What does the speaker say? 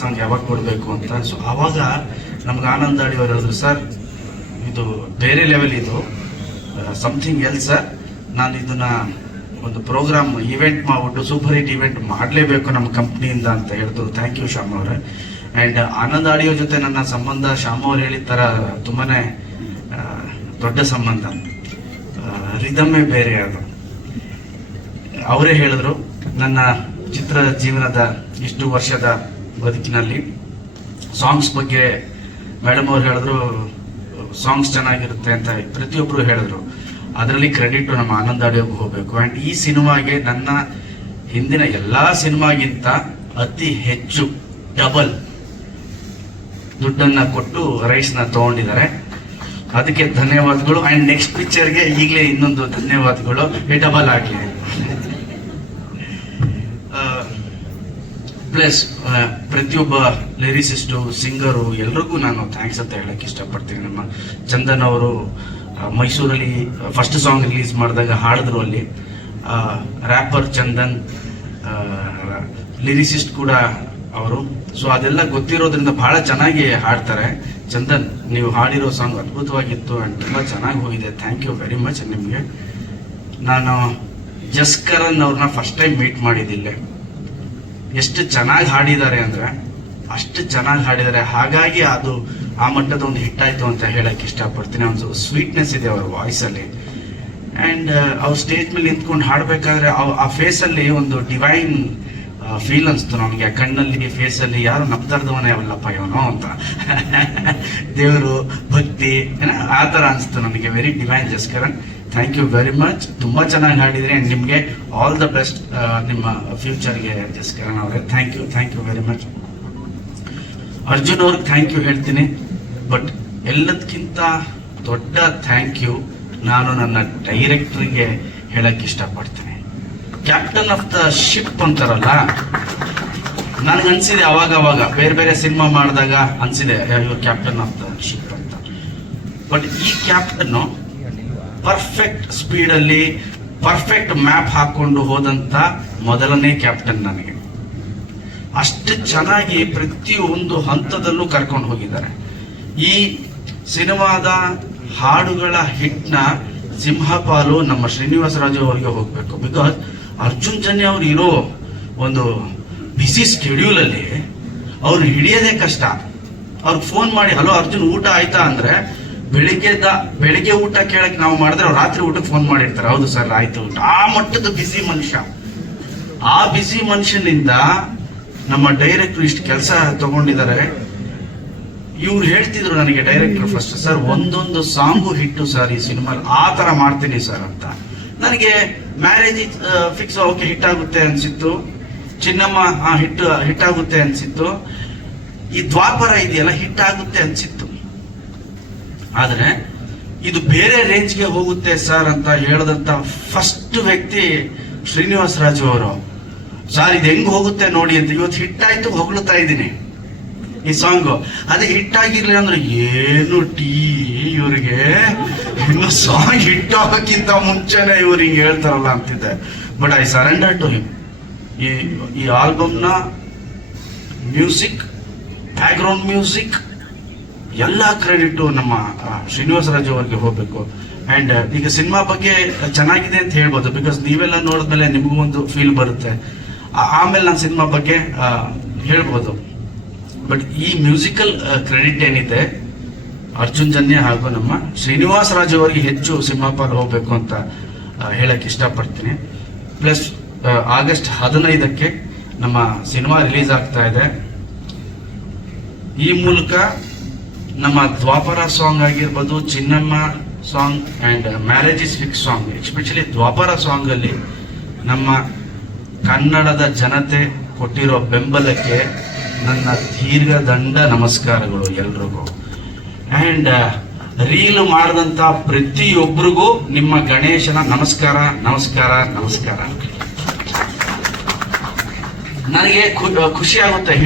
Song ಯಾವಾಗ ಕೊಡಬೇಕು ಅಂತ. ಸೊ ಆವಾಗ ನಮ್ಗೆ ಆನಂದ್ ಅಡಿ ಅವ್ರು ಹೇಳಿದ್ರು ಸರ್ ಇದು ಬೇರೆ ಲೆವೆಲ್ ಇದು. ಸಮಥಿಂಗ್ ಎಲ್ ಸರ್ ನಾನು ಇದನ್ನ ಒಂದು ಪ್ರೋಗ್ರಾಮ್ ಇವೆಂಟ್ ಮಾಡ್ಬಿಟ್ಟು ಸೂಪರ್ ಹಿಟ್ ಇವೆಂಟ್ ಮಾಡಲೇಬೇಕು ನಮ್ಮ ಕಂಪ್ನಿಯಿಂದ ಅಂತ ಹೇಳಿದ್ರು. ಥ್ಯಾಂಕ್ ಯು ಶ್ಯಾಮ್ ಅವರೇ. ಆ್ಯಂಡ್ ಆನಂದ್ ಆಡಿಯೋ ಜೊತೆ ನನ್ನ ಸಂಬಂಧ, ಶ್ಯಾಮ್ ಅವ್ರು ಹೇಳಿದ ಥರ ತುಂಬಾ ದೊಡ್ಡ ಸಂಬಂಧ. ರಿದಮ್ಮೇ ಬೇರೆ ಅದು. ಅವರೇ ಹೇಳಿದ್ರು, ನನ್ನ ಚಿತ್ರ ಜೀವನದ ಇಷ್ಟು ವರ್ಷದ ಬದುಕಿನಲ್ಲಿ. ಸಾಂಗ್ಸ್ ಬಗ್ಗೆ ಮೇಡಮ್ ಅವ್ರು ಹೇಳಿದ್ರು ಸಾಂಗ್ಸ್ ಚೆನ್ನಾಗಿರುತ್ತೆ ಅಂತ ಪ್ರತಿಯೊಬ್ಬರು ಹೇಳಿದ್ರು. ಅದರಲ್ಲಿ ಕ್ರೆಡಿಟ್ ನಮ್ಮ ಆನಂದ್ ಆಡಿಯೋಗೆ ಹೋಗಬೇಕು. ಆ್ಯಂಡ್ ಈ ಸಿನಿಮಾಗೆ ನನ್ನ ಹಿಂದಿನ ಎಲ್ಲಾ ಸಿನಿಮಾಗಿಂತ ಅತಿ ಹೆಚ್ಚು ಡಬಲ್ ದುಡ್ಡನ್ನು ಕೊಟ್ಟು ರೈಸ್ನ ತಗೊಂಡಿದ್ದಾರೆ. ಅದಕ್ಕೆ ಧನ್ಯವಾದಗಳು. ಆ್ಯಂಡ್ ನೆಕ್ಸ್ಟ್ ಪಿಕ್ಚರ್ಗೆ ಈಗಲೇ ಇನ್ನೊಂದು ಧನ್ಯವಾದಗಳು. ಡಬಲ್ ಆಗಲಿ. ಪ್ಲಸ್ ಪ್ರತಿಯೊಬ್ಬ ಲಿರಿಸಿಸ್ಟು, ಸಿಂಗರು, ಎಲ್ರಿಗೂ ನಾನು ಥ್ಯಾಂಕ್ಸ್ ಅಂತ ಹೇಳಕ್ಕೆ ಇಷ್ಟಪಡ್ತೀನಿ. ನಮ್ಮ ಚಂದನ್ ಅವರು ಮೈಸೂರಲ್ಲಿ ಫಸ್ಟ್ ಸಾಂಗ್ ರಿಲೀಸ್ ಮಾಡಿದಾಗ ಹಾಡಿದ್ರು ಅಲ್ಲಿ. ರ್ಯಾಪರ್ ಚಂದನ್ ಲಿರಿಸಿಸ್ಟ್ ಕೂಡ ಅವರು. ಸೊ ಅದೆಲ್ಲ ಗೊತ್ತಿರೋದ್ರಿಂದ ಬಹಳ ಚೆನ್ನಾಗಿ ಹಾಡ್ತಾರೆ. ಚಂದನ್, ನೀವು ಹಾಡಿರೋ ಸಾಂಗ್ ಅದ್ಭುತವಾಗಿತ್ತು ಆ್ಯಂಡ್ ತುಂಬಾ ಚೆನ್ನಾಗಿ ಹೋಗಿದೆ. ಥ್ಯಾಂಕ್ ಯು ವೆರಿ ಮಚ್ ನಿಮಗೆ. ನಾನು ಜಸ್ಕರನ್ ಅವ್ರನ್ನ ಫಸ್ಟ್ ಟೈಮ್ ಮೀಟ್ ಮಾಡಿದ್ದಿಲ್ಲ ಎಷ್ಟು ಚೆನ್ನಾಗಿ ಹಾಡಿದ್ದಾರೆ ಅಂದ್ರೆ, ಅಷ್ಟು ಚೆನ್ನಾಗಿ ಹಾಡಿದ್ದಾರೆ. ಹಾಗಾಗಿ ಅದು ಆ ಮಟ್ಟದ ಒಂದು ಹಿಟ್ ಆಯ್ತು ಅಂತ ಹೇಳಕ್ ಇಷ್ಟಪಡ್ತೀನಿ. ಒಂದು ಸ್ವೀಟ್ನೆಸ್ ಇದೆ ಅವ್ರ ವಾಯ್ಸ್ ಅಲ್ಲಿ. ಅಂಡ್ ಅವ್ರ ಸ್ಟೇಜ್ ಮೇಲೆ ನಿಂತ್ಕೊಂಡು ಹಾಡ್ಬೇಕಾದ್ರೆ ಆ ಫೇಸ್ ಅಲ್ಲಿ ಒಂದು ಡಿವೈನ್ ಫೀಲ್ ಅನ್ಸ್ತು ನಮಗೆ ಕಣ್ಣಲ್ಲಿ ಫೇಸ್ ಅಲ್ಲಿ ಯಾರು ನಪ್ತಾರ್ದವನೇ ಅವಲ್ಲಪ್ಪ ಇವನು ಅಂತ. ದೇವರು, ಭಕ್ತಿ ಆ ಥರ ಅನಿಸ್ತು ನನಗೆ very divine Jaskaran thank you very much ತುಂಬಾ ಚೆನ್ನಾಗಿ ಹಾಡಿದ್ರಿ ಅಂಡ್ ನಿಮಗೆ ಆಲ್ ದ ಬೆಸ್ಟ್ ನಿಮ್ಮ ಫ್ಯೂಚರ್ಗೆ ಜಸ್ಕರನ್ ಅವರೇ. Thank you thank you very much Arjun ಅವ್ರಿಗೆ ಥ್ಯಾಂಕ್ ಯು ಹೇಳ್ತೀನಿ. ಬಟ್ ಎಲ್ಲದಕ್ಕಿಂತ ದೊಡ್ಡ ಥ್ಯಾಂಕ್ ಯು ನಾನು ನನ್ನ ಡೈರೆಕ್ಟ್ರಿಗೆ ಹೇಳಕ್ ಇಷ್ಟಪಡ್ತೀನಿ. ಕ್ಯಾಪ್ಟನ್ ಆಫ್ ದ ಶಿಪ್ ಅಂತಾರಲ್ಲ? ನನಗೆ ಅನ್ಸಿದೆ ಅವಾಗ ಅವಾಗ ಬೇರೆ ಬೇರೆ ಸಿನಿಮಾ ಮಾಡಿದಾಗ ಅನ್ಸಿದೆ ಕ್ಯಾಪ್ಟನ್ ಆಫ್ ದ ಶಿಪ್ ಅಂತ. ಬಟ್ ಈ ಕ್ಯಾಪ್ಟನ್ ಪರ್ಫೆಕ್ಟ್ ಸ್ಪೀಡಲ್ಲಿ ಪರ್ಫೆಕ್ಟ್ ಮ್ಯಾಪ್ ಹಾಕೊಂಡು ಹೋದಂತ ಮೊದಲನೇ ಕ್ಯಾಪ್ಟನ್ ನನಗೆ. ಅಷ್ಟು ಚೆನ್ನಾಗಿ ಪ್ರತಿಯೊಂದು ಹಂತದಲ್ಲೂ ಕರ್ಕೊಂಡು ಹೋಗಿದ್ದಾರೆ. ಈ ಸಿನಿಮಾದ ಹಾಡುಗಳ ಹಿಟ್ನ ಸಿಂಹಪಾಲು ನಮ್ಮ ಶ್ರೀನಿವಾಸ ರಾಜು ಅವರಿಗೆ ಹೋಗಬೇಕು. ಬಿಕಾಸ್ ಅರ್ಜುನ್ ಜನ್ಯ ಅವ್ರು ಇರೋ ಒಂದು ಬಿಸಿ ಸ್ಕೆಡ್ಯೂಲ್ ಅಲ್ಲಿ ಅವ್ರು ಹಿಡಿಯೋದೇ ಕಷ್ಟ. ಅವ್ರಿಗೆ ಫೋನ್ ಮಾಡಿ, ಹಲೋ ಅರ್ಜುನ್, ಊಟ ಆಯ್ತಾ? ಅಂದ್ರೆ ಬೆಳಿಗ್ಗೆದ ಬೆಳಿಗ್ಗೆ ಊಟ ಕೇಳಕ್ಕೆ ನಾವು ಮಾಡಿದ್ರೆ ರಾತ್ರಿ ಊಟಕ್ಕೆ ಫೋನ್ ಮಾಡಿರ್ತಾರೆ. ಹೌದು ಸರ್, ಆಯ್ತು ಊಟ. ಆ ಮಟ್ಟದ ಬಿಸಿ ಮನುಷ್ಯ. ಆ ಬಿಸಿ ಮನುಷ್ಯನಿಂದ ನಮ್ಮ ಡೈರೆಕ್ಟರ್ ಇಷ್ಟು ಕೆಲಸ ತಗೊಂಡಿದ್ದಾರೆ. ಇವ್ರು ಹೇಳ್ತಿದ್ರು ನನಗೆ ಡೈರೆಕ್ಟರ್ ಫಸ್ಟ್ ಸರ್ ಒಂದೊಂದು ಸಾಂಗು ಹಿಟ್ಟು ಸರ್ ಈ ಸಿನಿಮಾ ಆ ತರ ಮಾಡ್ತೀನಿ ಸರ್ ಅಂತ. ನನಗೆ ಮ್ಯಾರೇಜ್ ಫಿಕ್ಸ್ ಓಕೆ ಹಿಟ್ ಆಗುತ್ತೆ ಅನ್ಸಿತ್ತು. ಚಿನ್ನಮ್ಮ ಹಿಟ್ ಹಿಟ್ ಆಗುತ್ತೆ ಅನ್ಸಿತ್ತು. ಈ ದ್ವಾಪರ ಇದೆಯಲ್ಲ ಹಿಟ್ ಆಗುತ್ತೆ ಅನ್ಸಿತ್ತು. ಆದ್ರೆ, ಇದು ಬೇರೆ ರೇಂಜ್ಗೆ ಹೋಗುತ್ತೆ ಸರ್ ಅಂತ ಹೇಳದಂತ ಫಸ್ಟ್ ವ್ಯಕ್ತಿ ಶ್ರೀನಿವಾಸ ರಾಜು ಅವರು. ಸರ್ ಇದು ಹೆಂಗ್ ಹೋಗುತ್ತೆ ನೋಡಿ ಅಂತ. ಇವತ್ತು ಹಿಟ್ ಆಯ್ತು ಹೊಗಳುತ್ತಾ ಇದ್ದೀನಿ. ಈ ಸಾಂಗು. ಅದೇ ಹಿಟ್ ಆಗಿರ್ಲಿಲ್ಲ ಅಂದ್ರೆ, ಏನು ಟೀ ಇವರಿಗೆ? ಇನ್ನು ಸಾಂಗ್ ಹಿಟ್ ಆಗೋಕ್ಕಿಂತ ಮುಂಚೆನೆ ಇವ್ರು ಹಿಂಗೆ ಹೇಳ್ತಾರಲ್ಲ ಅಂತಿದ್ದೆ. But I surrender to him ಈ ಈ ಆಲ್ಬಮ್ನ ಮ್ಯೂಸಿಕ್ ಬ್ಯಾಕ್ಗ್ರೌಂಡ್ ಮ್ಯೂಸಿಕ್, ಎಲ್ಲ ಕ್ರೆಡಿಟ್ ನಮ್ಮ ಶ್ರೀನಿವಾಸ ರಾಜು ಅವರಿಗೆ ಹೋಗ್ಬೇಕು. ಅಂಡ್ ಈಗ ಸಿನಿಮಾ ಬಗ್ಗೆ ಚೆನ್ನಾಗಿದೆ ಅಂತ ಹೇಳ್ಬೋದು. ಬಿಕಾಸ್ ನೀವೆಲ್ಲ ನೋಡಿದ್ಮೇಲೆ ನಿಮಗೂ ಒಂದು ಫೀಲ್ ಬರುತ್ತೆ. ಆಮೇಲೆ ನಾನು ಸಿನಿಮಾ ಬಗ್ಗೆ ಹೇಳ್ಬೋದು. ಬಟ್ ಈ ಮ್ಯೂಸಿಕಲ್ ಕ್ರೆಡಿಟ್ ಏನಿದೆ, ಅರ್ಜುನ್ ಜನ್ಯ ಹಾಗೂ ನಮ್ಮ ಶ್ರೀನಿವಾಸ ರಾಜು ಅವರಿಗೆ ಹೆಚ್ಚು ಸಿಂಹಪಾಲ್ ಹೋಗಬೇಕು ಅಂತ ಹೇಳಕ್ಕೆ ಹೇಳಕ್ ಇಷ್ಟಪಡ್ತೀನಿ. ಪ್ಲಸ್ ಆಗಸ್ಟ್ ಹದಿನೈದಕ್ಕೆ ನಮ್ಮ ಸಿನಿಮಾ ರಿಲೀಸ್ ಆಗ್ತಾ ಇದೆ. ಈ ಮೂಲಕ ನಮ್ಮ ದ್ವಾಪರ ಸಾಂಗ್ ಆಗಿರ್ಬೋದು, Chinnamma song and marriage is fix song especially Dwapara song ಅಲ್ಲಿ ನಮ್ಮ ಕನ್ನಡದ ಜನತೆ ಕೊಟ್ಟಿರೋ ಬೆಂಬಲಕ್ಕೆ ನನ್ನ ದೀರ್ಘ ದಂಡ ನಮಸ್ಕಾರಗಳು ಎಲ್ರಿಗೂ. ಅಂಡ್ ರೀಲ್ ಮಾಡಿದಂತ ಪ್ರತಿಯೊಬ್ಬರಿಗೂ ನಿಮ್ಮ ಗಣೇಶನ ನಮಸ್ಕಾರ ನಮಸ್ಕಾರ ನಮಸ್ಕಾರ. ನನಗೆ ಖುಷಿ ಆಗುತ್ತೆ.